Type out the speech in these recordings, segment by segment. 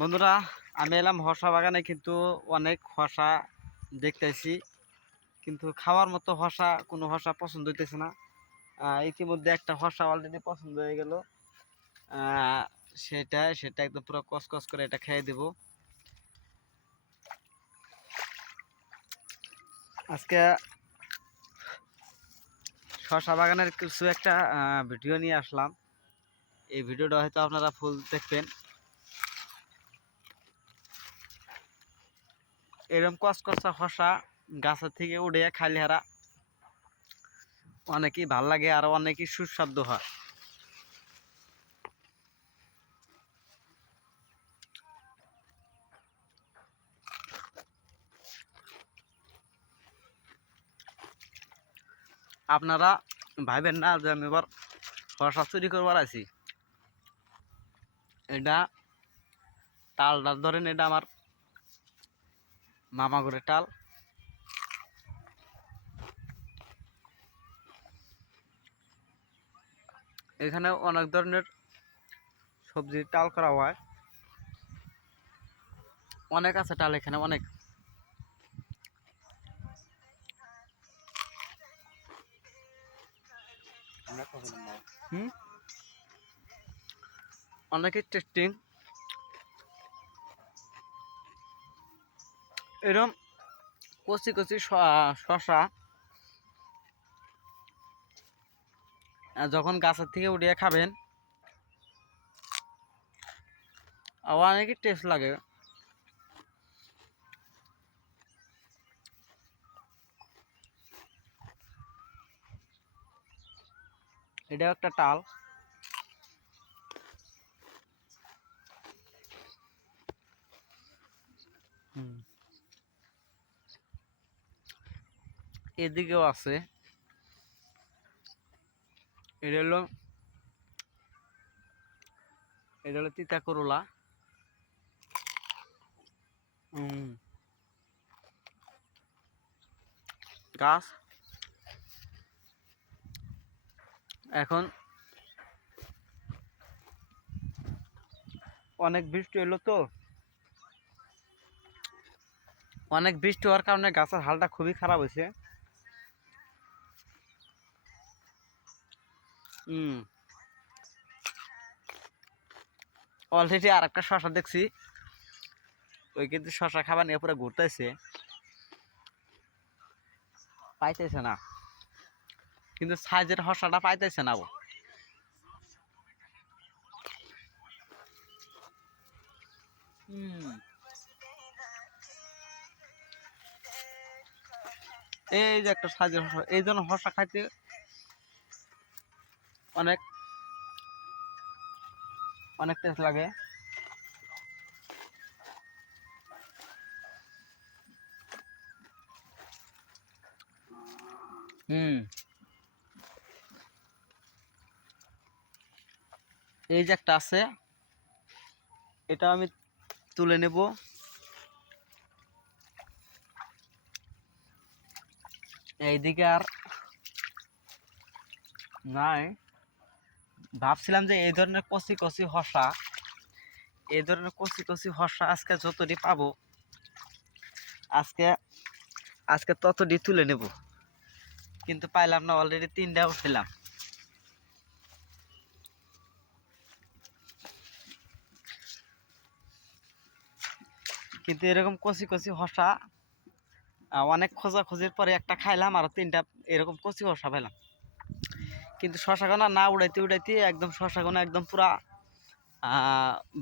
বন্ধুরা, আমি এলাম হর্ষা বাগানে, কিন্তু অনেক হর্ষা দেখতেছি, কিন্তু খাওয়ার মতো হর্ষা কোনো হর্ষা পছন্দ হইতেছে না। ইতিমধ্যে একটা হর্ষা অলরেডি পছন্দ হয়ে গেল। সেটা একদম পুরো কসকস করে এটা খেয়ে দেব। আজকে শসা বাগানের কিছু একটা ভিডিও নিয়ে আসলাম। এই ভিডিওটা হয়তো আপনারা ফুল দেখবেন। এরকম কসকসা হর্ষা গাছের থেকে উড়ে খাইলে হারা অনেকই ভাল লাগে আর অনেকই সুস্বাদু হয়। আপনারা ভাইবেন না যে আমি এবার শসা চুরি করবার আছি। এটা টালটা ধরেন, এটা আমার মামা ঘরের টাল। এখানে অনেক ধরনের সবজির টাল করা হয়, অনেক আছে টাল এখানে, অনেক। অনেকই টেস্টিং। এরকম কচি কচি শসা যখন গাছের থেকে উঠিয়ে খাবেন অনেকই টেস্ট লাগে। এটাও একটা টাল। এদিকেও আছে। এটা হলো তিতা করলা। গাছ এখন অনেক বৃষ্টি হলো, তো অনেক বৃষ্টি হওয়ার কারণে গাছের হালটা খুবই খারাপ হয়েছে। অলরেডি আর একটা শশা দেখছি, ওই কিন্তু শশা খাবার নিয়ে পুরো ঘুরতেছে, পাইতেছে না, কিন্তু সাইজের শশাটা পাইতেছে না। এই যে একটা সাইজের শশা, এই জন্য শশা খাইতে অনেক অনেক টেস্ট লাগে। এই যে একটা আছে, এটা আমি তুলে নেব। এইদিকে আর নাই। ভাবছিলাম যে এই ধরনের কচি কচি শসা আজকে যতটি পাবো আজকে আজকে ততটি তুলে নেব, কিন্তু পাইলাম না। অলরেডি 3টা উঠছিলাম। কিন্তু এরকম কচি কচি শসা অনেক খোঁজাখুঁজির পরে একটা খাইলাম, আর 3টা এরকম কচি শসা পেলাম। কিন্তু শসাগুনা না উড়াইতে উড়াইতে একদম শসাগুনা একদম পুরা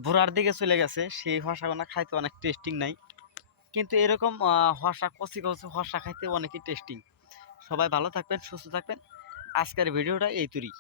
ভোরার দিকে চলে গেছে। সেই শসাগুনা খাইতে অনেক টেস্টিং নাই, কিন্তু এরকম শসা কচি কচি শসা খাইতে অনেকই টেস্টিং। সবাই ভালো থাকবেন, সুস্থ থাকবেন। আজকের ভিডিওটা এই তুরি।